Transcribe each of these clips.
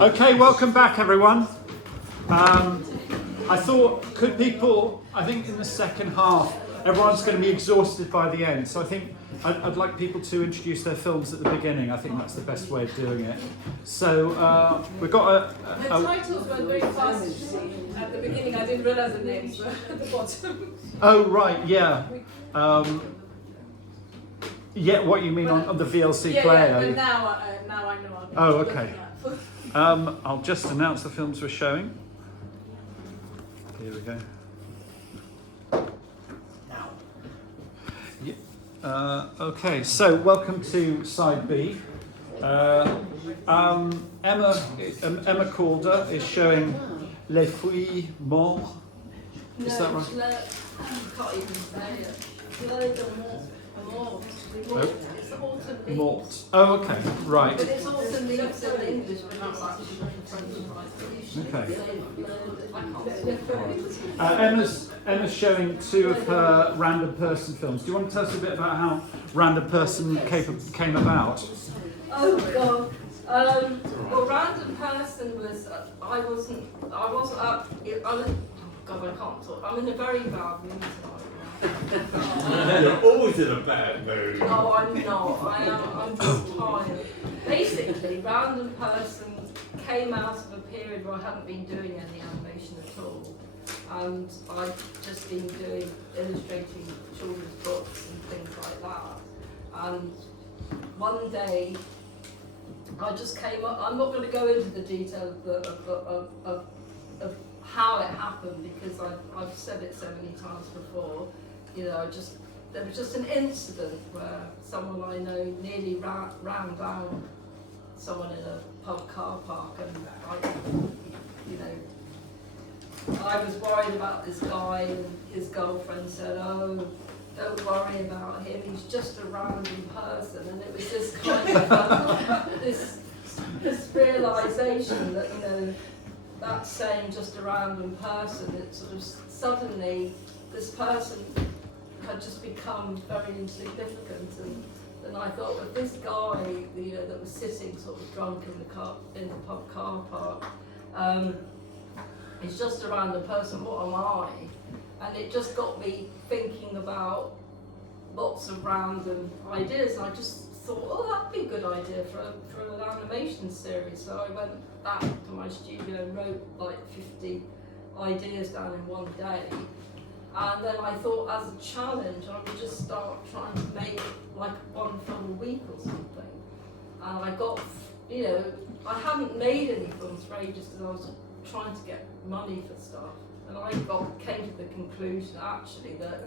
Okay, welcome back, everyone. I thought, I think in the second half, everyone's going to be exhausted by the end, so I think I'd like people to introduce their films at the beginning. I think that's the best way of doing it. So we've got the titles were very fast at the beginning. I didn't realise the names were at the bottom. Oh, right, yeah. Yeah, what you mean on the VLC player? Yeah, but now I know. Oh, okay. I'll just announce the films we're showing. Here we go. Yeah. Okay, so welcome to side B. Emma Calder is showing Les Fruits Morts. Is that right? I can't even say it. It's autumn leaves. Mort. Oh, okay, right. But it's autumn leaves in English, but it's actually French. Okay. Emma's showing two of her Random Person films. Do you want to tell us a bit about how Random Person came about? Oh God. Well, Random Person was I wasn't up. God, I can't talk. I'm in a very bad mood tonight. You're always in a bad mood. No, I'm not. I'm just tired. Basically, Random Person came out of a period where I hadn't been doing any animation at all. And I'd just been illustrating children's books and things like that. And one day, I just came up. I'm not going to go into the detail of how it happened because I've said it so many times before. You know, there was just an incident where someone I know nearly ran down someone in a pub car park, and I was worried about this guy, and his girlfriend said, "Oh, don't worry about him. He's just a random person." And it was this kind of this realization that that saying "just a random person," it sort of suddenly this person had just become very insignificant, and I thought, but this guy, that was sitting sort of drunk in the pub car park, is just a random person. What am I? And it just got me thinking about lots of random ideas. And I just thought, oh, that'd be a good idea for an animation series. So I went back to my studio and wrote like 50 ideas down in one day. And then I thought, as a challenge, I would just start trying to make like one film a week or something. And I got, I hadn't made any films for ages because I was trying to get money for stuff. And I came to the conclusion, actually, that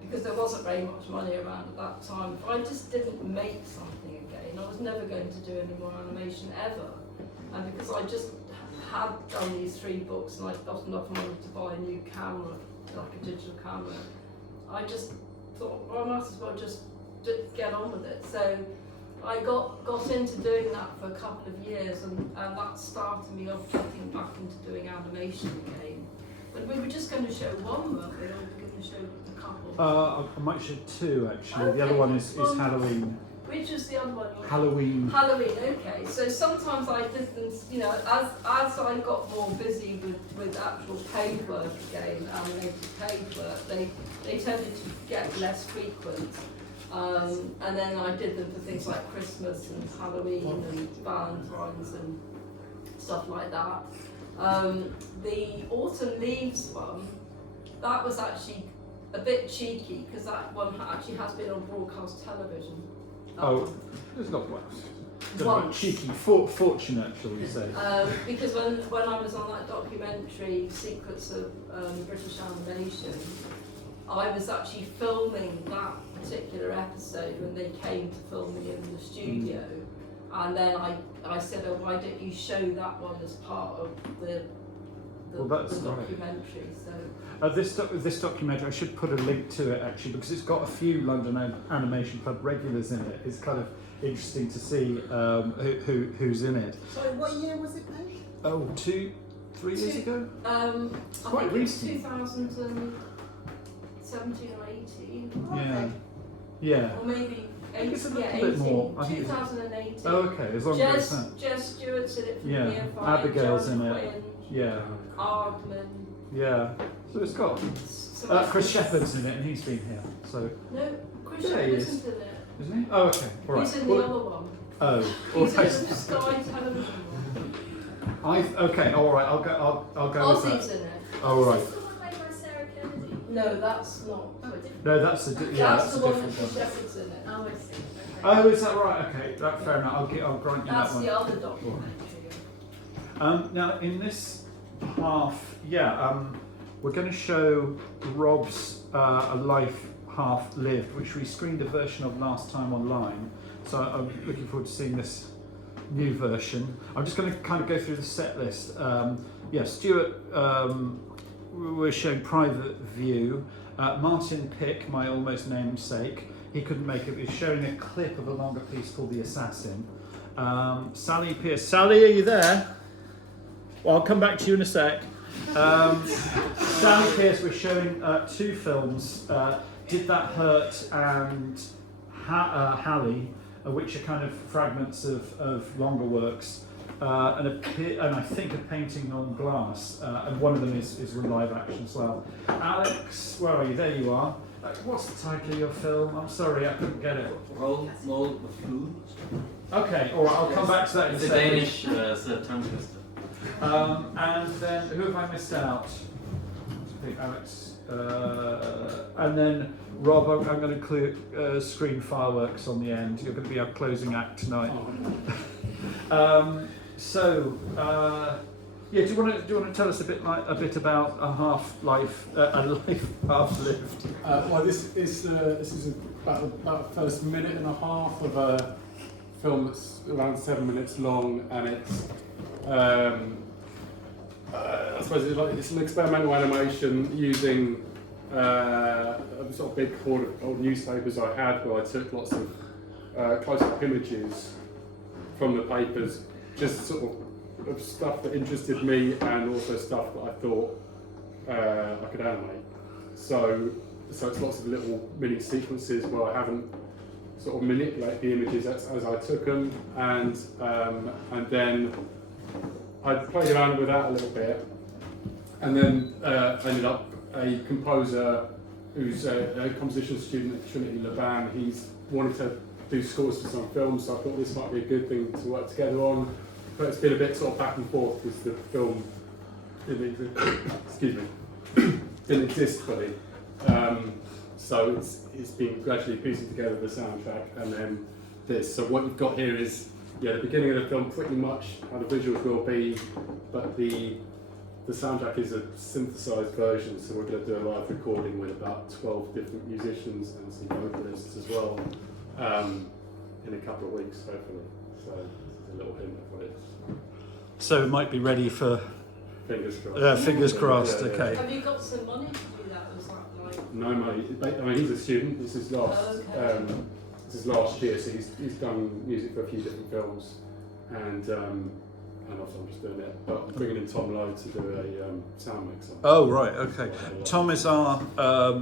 because there wasn't very much money around at that time, if I just didn't make something again, I was never going to do any more animation ever. And because I just had done these 3 books and I'd got enough money to buy a new camera, like a digital camera, I just thought, well, I might as well just get on with it. So I got into doing that for a couple of years, and that started me off getting back into doing animation again. But we were just going to show one, weren't we? Or we were going to show a couple? I might show 2 actually. Okay. The other one is Halloween. Which was the other one? Halloween. Halloween, okay. So sometimes I did them, as I got more busy with actual paperwork again, animated paperwork, they tended to get less frequent. And then I did them for things like Christmas and Halloween and Valentine's and stuff like that. The Autumn Leaves one, that was actually a bit cheeky because that one actually has been on broadcast television. Oh, it's not Once. cheeky, fortunate, shall we say. Because when I was on that documentary, Secrets of British Animation, I was actually filming that particular episode when they came to film me in the studio. And then I said, oh, why don't you show that one as part of the documentary? So this documentary, I should put a link to it actually because it's got a few London Animation Club regulars in it. It's kind of interesting to see who's in it. So what year was it made? Oh, 3 years ago? Quite I think recent. 2017 or 18. Yeah. Yeah. Or maybe It's a little yeah, bit 18, more. I think it's 2018. oh, okay, as long as it's that. Jess Stewart's in it from Yeah, Year 5. Abigail's John in it. Quinn, Yeah, Ardman. yeah. So it's got Chris Shepherd's in it, and he's been here. So No, Chris Yeah, he Shepherd is. isn't in it. isn't he? Oh, okay. All right. He's in the other one. Oh, all He's in right. the Sky Television one. Okay. All right. I'll go with Ozzy's that. in it. Oh, right. Is this the one made by Sarah Kennedy? No, that's not. No, that's a That's a the one different with Chris one. Shepherd's in it. Oh, I see. Okay. Oh, is that right? Okay, fair enough. I'll grant you That's that one. the other documentary. Now, in this half, we're going to show Rob's A Life Half Lived, which we screened a version of last time online. So I'm looking forward to seeing this new version. I'm just going to kind of go through the set list. Stuart, we're showing Private View. Martin Pick, my almost namesake, he couldn't make it. He's showing a clip of a longer piece called The Assassin. Sally Pierce. Sally, are you there? Well, I'll come back to you in a sec. Sally Pierce was showing 2 films, Did That Hurt and Hallie, which are kind of fragments of longer works, and I think a painting on glass, and one of them is live action as well. Alex, where are you? There you are. What's the title of your film? I'm sorry, I couldn't get it. Role of food. Okay, all right, I'll come back to that in a It's a second. Danish tongue twister. And then, who have I missed out? I think Alex. And then, Rob, I'm going to screen fireworks on the end. You're going to be our closing act tonight. Do you want to tell us a bit about a life half lived? Well, this is about the first minute and a half of a film that's around 7 minutes long, and it's I suppose it's an experimental animation using a sort of big hoard of old newspapers I had, where I took lots of close-up images from the papers, just sort of stuff that interested me and also stuff that I thought I could animate. So it's lots of little mini sequences where I haven't sort of manipulate the images as I took them, and then I played around with that a little bit, and then ended up a composer who's a composition student at Trinity Laban. He's wanted to do scores for some films, so I thought this might be a good thing to work together on. But it's been a bit sort of back and forth because the film didn't exist fully. So it's been gradually piecing together the soundtrack and then this. So what you've got here is the beginning of the film, pretty much how the visuals will be, but the soundtrack is a synthesized version. So we're going to do a live recording with about 12 different musicians and some vocalists as well in a couple of weeks, hopefully. So this is a little hint of what it is. So it might be ready for Fingers crossed. fingers crossed. Yeah. Okay. Have you got some money to do that? Was that like? No money. I mean, he's a student. This is last year, so he's done music for a few different films, and also I'm just doing it. But I'm bringing in Tom Lowe to do a sound mix. Oh right, okay. Tom is our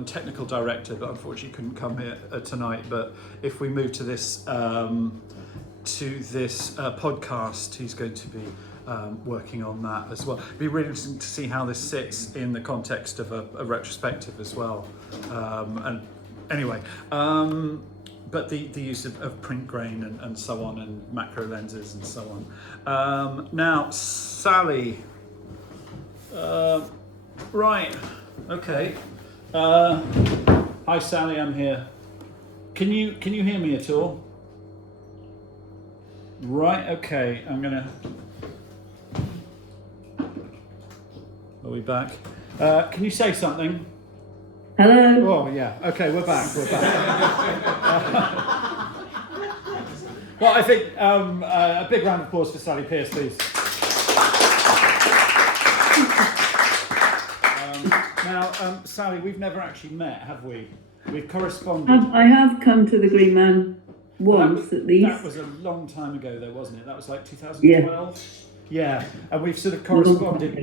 technical director, but unfortunately couldn't come here tonight. But if we move to this podcast, he's going to be working on that as well. It'd be really interesting to see how this sits in the context of a retrospective as well. And anyway, but the use of print grain and so on, and macro lenses and so on. Now, Sally. Right. Okay. Hi, Sally. I'm here. Can you hear me at all? Right. Okay. I'm gonna. Are we back? Can you say something? Hello. Oh yeah. Okay, we're back. Well, I think a big round of applause for Sally Pierce, please. Now, Sally, we've never actually met, have we? We've corresponded. I have come to the Green Man once, at least. That was a long time ago, though, wasn't it? That was like 2012. Yeah, and we've sort of corresponded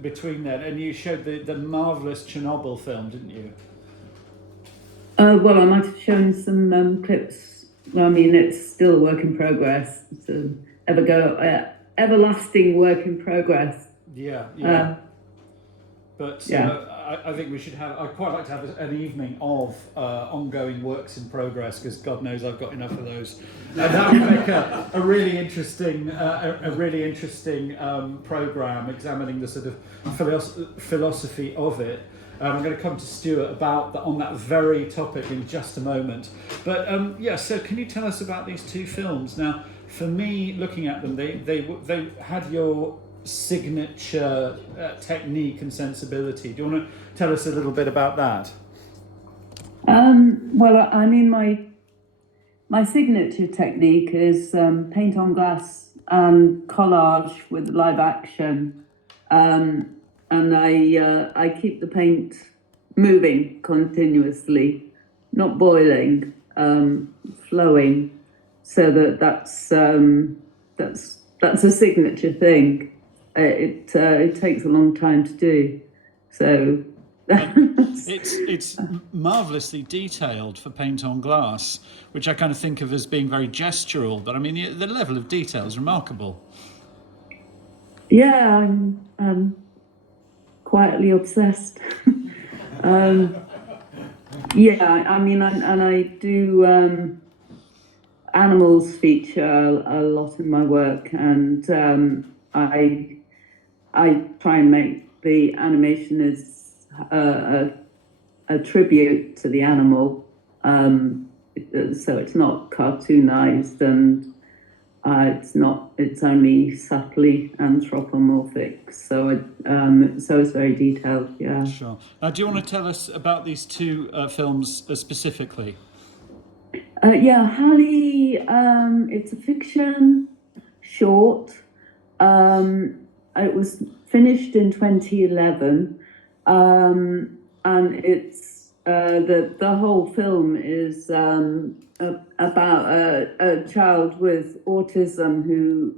between then, and you showed the marvellous Chernobyl film, didn't you? Well, I might have shown some clips I mean, it's still a work in progress. It's an everlasting work in progress. Yeah, But Yeah. I think we should have. I'd quite like to have an evening of ongoing works in progress, because God knows I've got enough of those, and that would make a really interesting, program examining the sort of philosophy of it. I'm going to come to Stuart about on that very topic in just a moment. But so can you tell us about these two films? Now, for me, looking at them, they had your signature technique and sensibility. Do you want to tell us a little bit about that? Well, I mean, my signature technique is paint on glass and collage with live action, and I keep the paint moving continuously, not boiling, flowing, so that's a signature thing. It takes a long time to do, so. It's marvellously detailed for paint on glass, which I kind of think of as being very gestural, but I mean the level of detail is remarkable. Yeah, I'm quietly obsessed. Yeah, I mean, I do animals feature a lot in my work, and I try and make the animation as a tribute to the animal, so it's not cartoonized, and it's only subtly anthropomorphic, so it's very detailed. Yeah. Sure. Now, do you want to tell us about these two films specifically? Hallie, it's a fiction short. It was finished in 2011, and it's the whole film is about a child with autism who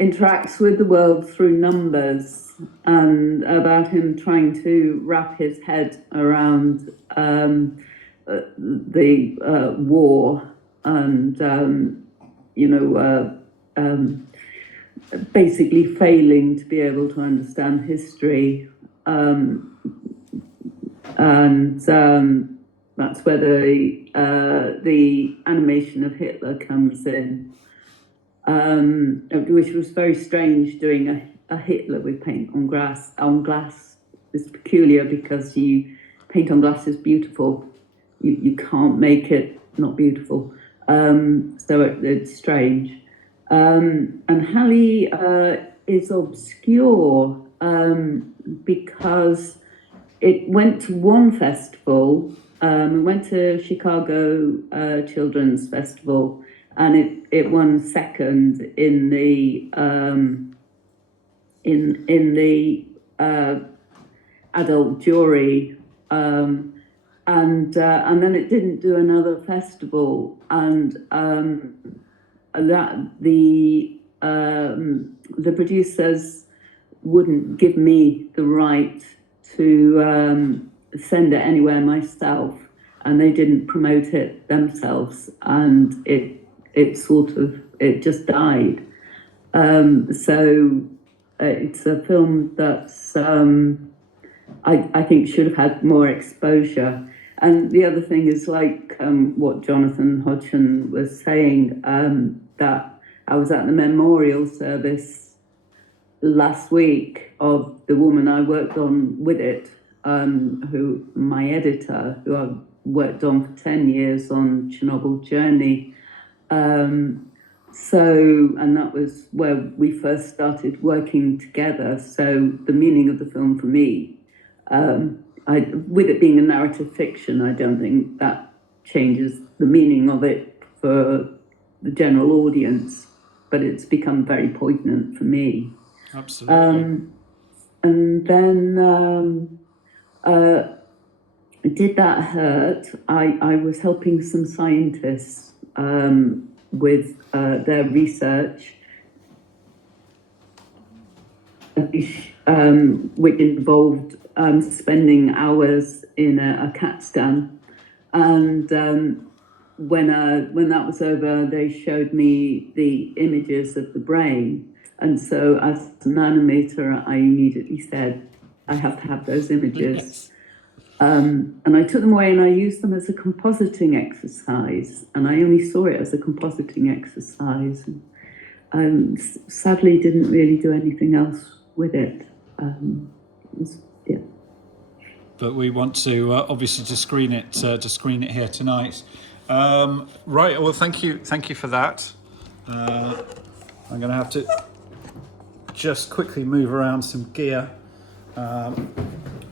interacts with the world through numbers, and about him trying to wrap his head around the war, and basically failing to be able to understand history, and that's where the animation of Hitler comes in, which was very strange, doing a Hitler with paint on glass. It's peculiar because paint on glass is beautiful. You can't make it not beautiful. So it's strange. And Hallie is obscure because it went to one festival. It went to Chicago Children's Festival, and it won second in the adult jury, and then it didn't do another festival, and that the producers wouldn't give me the right to send it anywhere myself, and they didn't promote it themselves, and it just died. So it's a film that's I think should have had more exposure. And the other thing is, like what Jonathan Hodgson was saying, that I was at the memorial service last week of the woman I worked on with it, who my editor, who I've worked on for 10 years on Chernobyl Journey. And that was where we first started working together. So the meaning of the film for me, with it being a narrative fiction, I don't think that changes the meaning of it for the general audience, but it's become very poignant for me. Absolutely. And then did that hurt? I was helping some scientists with their research, which involved spending hours in a CAT scan, and when that was over, they showed me the images of the brain, and so as an animator, I immediately said, I have to have those images. Yes. And I took them away and I used them as a compositing exercise, and I only saw it as a compositing exercise. Sadly, didn't really do anything else with it. Yeah. But we want to obviously to screen it here tonight. Right. Well, thank you for that. I'm going to have to just quickly move around some gear.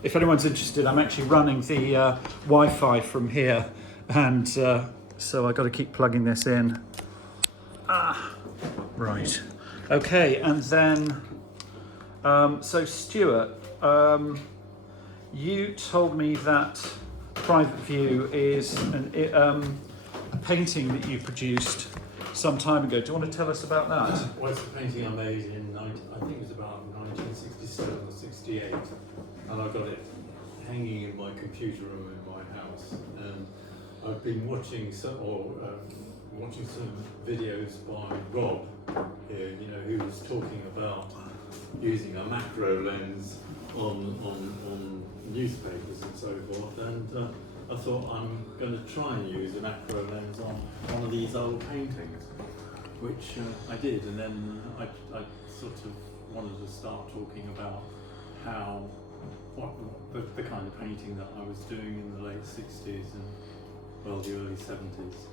If anyone's interested, I'm actually running the Wi-Fi from here, and so I've got to keep plugging this in. Right. Okay, and then so Stuart, you told me that Private View is a painting that you produced some time ago. Do you want to tell us about that? Well, it's a painting I made in, I think it was about 1967 or 68, and I got it hanging in my computer room in my house. And I've been watching some videos by Rob here, who was talking about using a macro lens on newspapers and so forth, and I thought I'm going to try and use a macro lens on one of these old paintings, which I did, and then I sort of wanted to start talking about what the kind of painting that I was doing in the late 60s and the early 70s.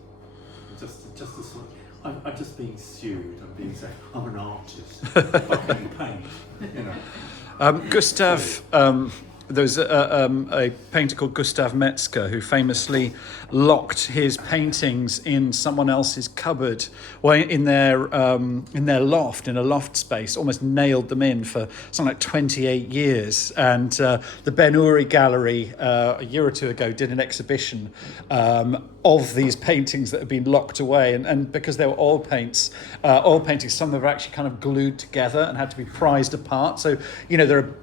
Just to sort of, I'm just being sued. I'm being said I'm an artist. I can paint, Gustav, there's a painter called Gustav Metzger who famously locked his paintings in someone else's cupboard, in their loft, in a loft space, almost nailed them in for something like 28 years. And the Ben Uri Gallery a year or two ago did an exhibition of these paintings that had been locked away, and because they were oil paintings, some of them were actually kind of glued together and had to be prized apart. So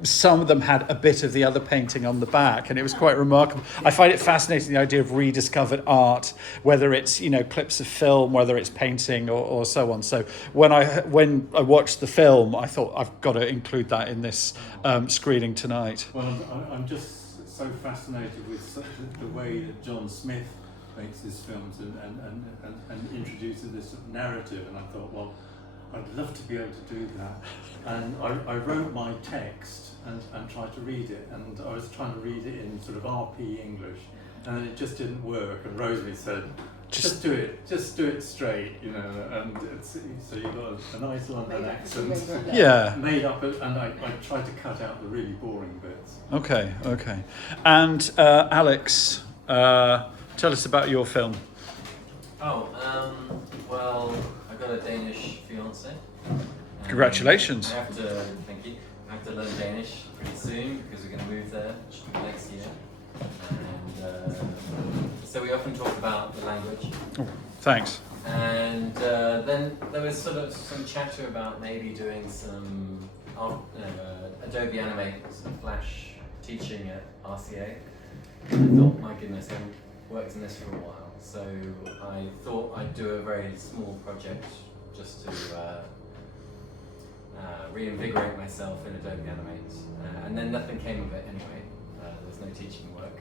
some of them had a bit of the other painting on the back, and it was quite remarkable. I find it fascinating, the idea of rediscovered art, whether it's clips of film, whether it's painting or so on. So when I watched the film, I thought I've got to include that in this screening tonight. Well, I'm just so fascinated with the way that John Smith makes his films and introduces this narrative, and I thought, well, I'd love to be able to do that. And I wrote my text and tried to read it, and I was trying to read it in sort of RP English, and then it just didn't work. And Rosemary said, just do it straight, and so you've got a nice London accent. Yeah. Made up, and I tried to cut out the really boring bits. Okay. And Alex, tell us about your film. Well, I got a Danish fiance. Congratulations. Thank you. I have to learn Danish pretty soon because we're going to move there next year. And so we often talk about the language. Oh, thanks. And then there was sort of some chatter about maybe doing some Adobe Animate, some Flash teaching at RCA. And I thought, my goodness, I haven't worked in this for a while. So I thought I'd do a very small project just to reinvigorate myself in Adobe Animate. And then nothing came of it anyway. There was no teaching work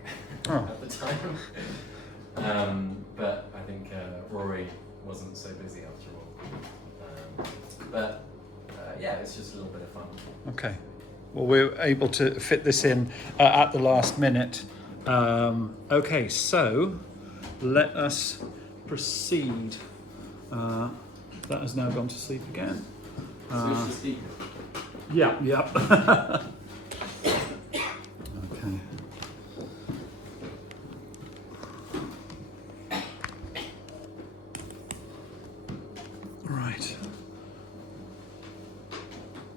at the time. But I think Rory wasn't so busy after all. But it's just a little bit of fun. Okay. Well, we're able to fit this in at the last minute. Okay, so let us proceed. That has now gone to sleep again. Switch the speaker. Yeah.